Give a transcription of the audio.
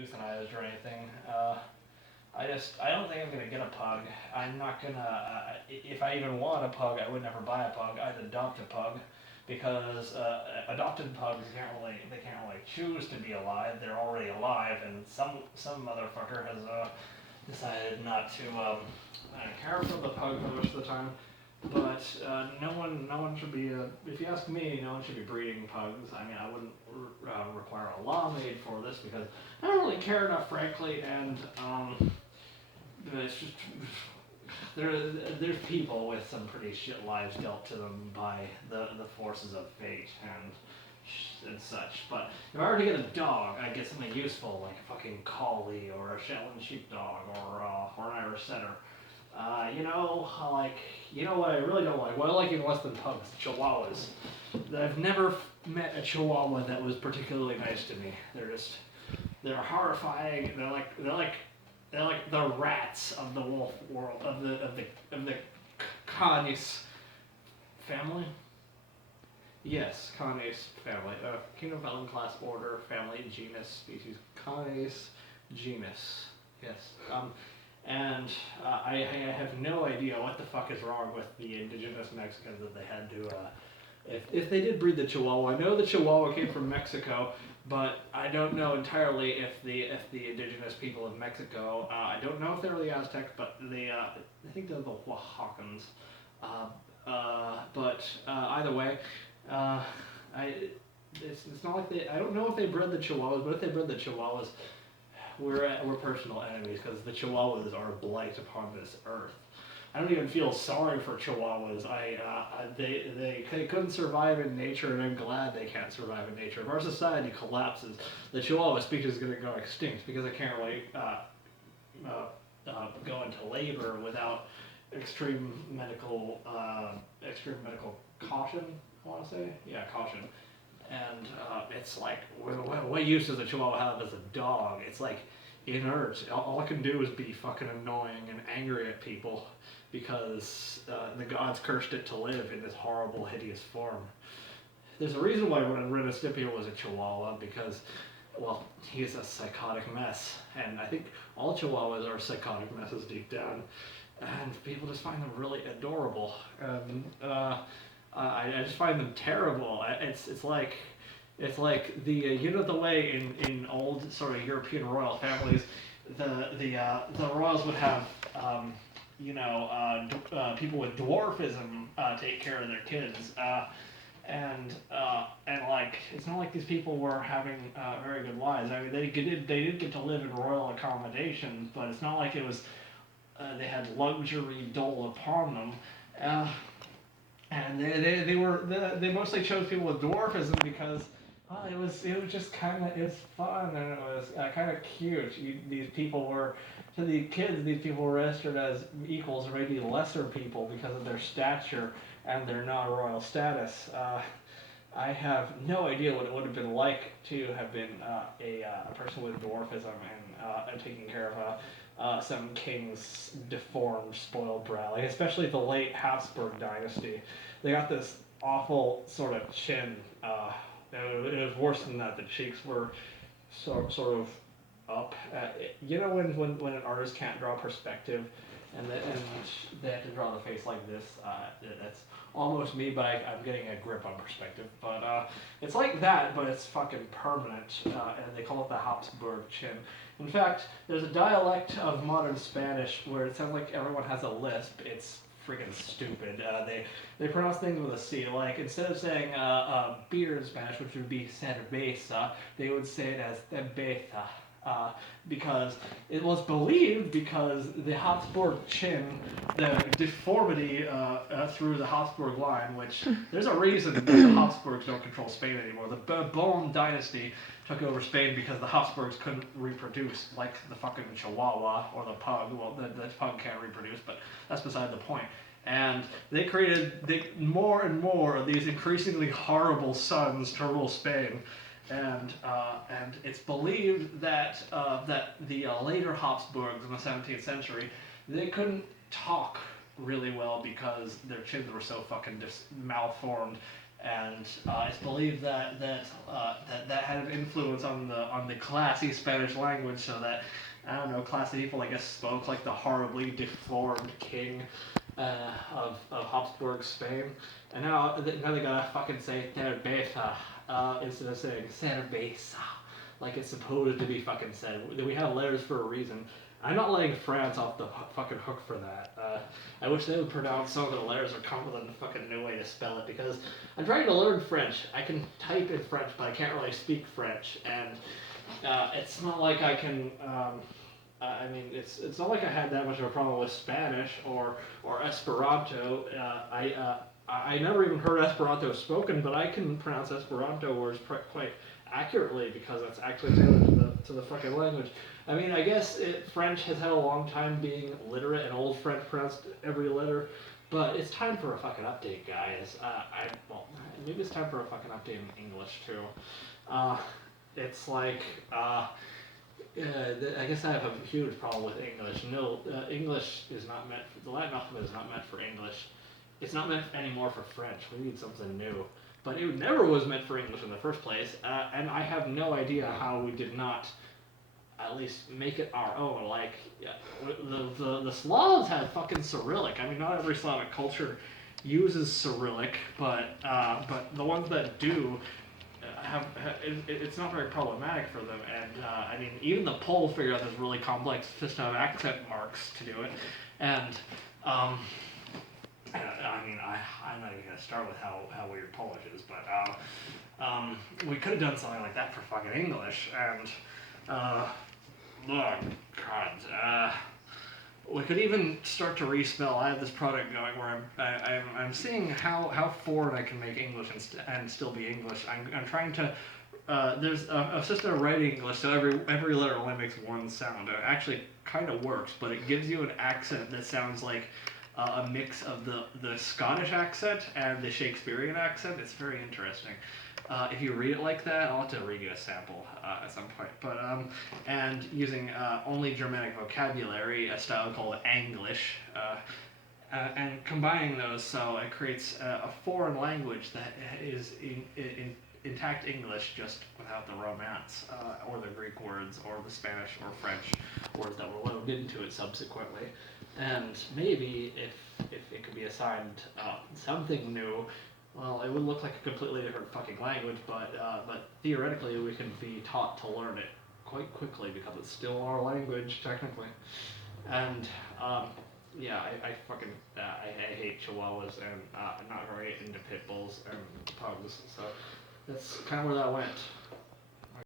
euthanized or anything. I don't think I'm gonna get a pug. I'm not gonna. If I even want a pug, I would never buy a pug. I'd adopt a pug, because adopted pugs can't really choose to be alive. They're already alive, and some motherfucker has decided not to care for the pug for the rest of the time. But no one should be. If you ask me, no one should be breeding pugs. I mean, I wouldn't require a law made for this because I don't really care enough, frankly. And it's just there's people with some pretty shit lives dealt to them by the forces of fate and such. But if I were to get a dog, I'd get something useful like a fucking collie or a Shetland sheepdog or an Irish setter. Like, what I really don't like, what I like even less than pugs, chihuahuas. I've never met a chihuahua that was particularly nice to me. They're horrifying. They're like the rats of the wolf world, of the Canis family. Yes, Canis family. Kingdom Island class order family genus species Canis genus. Yes. And I have no idea what the fuck is wrong with the indigenous Mexicans that they had to. If they did breed the Chihuahua, I know the Chihuahua came from Mexico, but I don't know entirely if the indigenous people of Mexico. I don't know if they were the Aztecs, but I think they're the Oaxacans. But either way, it's not like they. I don't know if they bred the Chihuahuas, but if they bred the Chihuahuas, we're personal enemies because the Chihuahuas are a blight upon this earth. I don't even feel sorry for Chihuahuas. They couldn't survive in nature, and I'm glad they can't survive in nature. If our society collapses, the Chihuahua species is going to go extinct because it can't really go into labor without extreme medical caution. I want to say, yeah, caution. And it's like, what use does a Chihuahua have as a dog? It's like inert. All it can do is be fucking annoying and angry at people because the gods cursed it to live in this horrible, hideous form. There's a reason why Ren Stimpy was a Chihuahua because, well, he's a psychotic mess. And I think all Chihuahuas are psychotic messes deep down. And people just find them really adorable. I just find them terrible. It's like the way in old sort of European royal families, the royals would have people with dwarfism take care of their kids, and like it's not like these people were having very good lives. I mean, they did get to live in royal accommodations, but it's not like it was they had luxury dole upon them. And they mostly chose people with dwarfism because it was just kind of, it was fun, and it was kind of cute. These people were, to the kids, these people were registered as equals or maybe lesser people because of their stature and their non-royal status. I have no idea what it would have been like to have been a person with dwarfism and taking care of some king's deformed, spoiled brat, like especially the late Habsburg dynasty. They got this awful sort of chin. It was worse than that. The cheeks were sort of up. When an artist can't draw perspective, and they have to draw the face like this. That's almost me, but I'm getting a grip on perspective. But it's like that, but it's fucking permanent, and they call it the Habsburg chin. In fact, there's a dialect of modern Spanish where it sounds like everyone has a lisp. It's freaking stupid. They pronounce things with a C. Like instead of saying beer in Spanish, which would be cerveza, they would say it as cerveza. Because it was believed because the Habsburg chin, the deformity through the Habsburg line, which there's a reason that the Habsburgs don't control Spain anymore. The Bourbon dynasty took over Spain because the Habsburgs couldn't reproduce like the fucking Chihuahua or the pug. Well, the pug can't reproduce, but that's beside the point. And they created more and more of these increasingly horrible sons to rule Spain. And it's believed that the later Habsburgs in the 17th century, they couldn't talk really well because their chins were so fucking malformed, and it's believed that had an influence on the classy Spanish language, so that I don't know, classy people I guess spoke like the horribly deformed king of Habsburg Spain, and now they gotta fucking say cerveza instead of saying cerveza like it's supposed to be fucking said. We have letters for a reason. I'm not letting France off the fucking hook for that. I wish they would pronounce some of the letters or come up with a fucking new way to spell it, because I'm trying to learn French. I can type in French, but I can't really speak French, and it's not like I can. I mean, it's not like I had that much of a problem with Spanish or Esperanto. I never even heard Esperanto spoken, but I can pronounce Esperanto words quite accurately because that's actually tailored to the fucking language. I mean, I guess French has had a long time being literate, and Old French pronounced every letter, but it's time for a fucking update, guys. Well, maybe it's time for a fucking update in English too. It's like, I guess I have a huge problem with English. No, English is not meant for, the Latin alphabet is not meant for English. It's not meant anymore for French. We need something new. But it never was meant for English in the first place, and I have no idea how we did not at least make it our own. Like, yeah, the Slavs had fucking Cyrillic. I mean, not every Slavic culture uses Cyrillic, but the ones that do it's not very problematic for them. And I mean, even the Poles figured out this really complex system of accent marks to do it, and I mean, I'm not even gonna start with how weird Polish is, but we could have done something like that for fucking English, and oh god, we could even start to respell. I have this product going where I'm seeing how foreign I can make English and still be English. I'm trying to. There's a system of writing English, so every letter only makes one sound. It actually kind of works, but it gives you an accent that sounds like a mix of the Scottish accent and the Shakespearean accent. It's very interesting. If you read it like that, I'll have to read you a sample at some point. But and using only Germanic vocabulary, a style called Anglish, and combining those, so it creates a foreign language that is in intact English, just without the Romance, or the Greek words, or the Spanish or French words that were loaded into it subsequently. And maybe if it could be assigned something new, well, it would look like a completely different fucking language, but theoretically we can be taught to learn it quite quickly because it's still our language technically. And yeah, I fucking I hate Chihuahuas, and I'm not very into pit bulls and pugs, so that's kind of where that went.